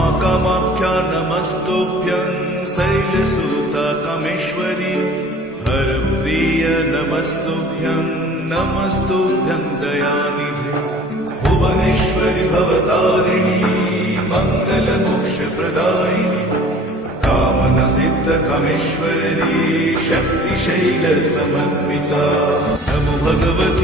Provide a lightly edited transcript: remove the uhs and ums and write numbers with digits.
महाकामाख्या नमस्तुभ्यं शैलसुता कामेश्वरी हरप्रिय नमस्तुभ्यं नमस्तुभ्यं दयानिधे भुवनेश्वरि भवतारिणी मङ्गलमोक्षप्रदायिनी कामनसिद्धकामेश्वरी शक्तिशैलसमन्विता नमो भगवते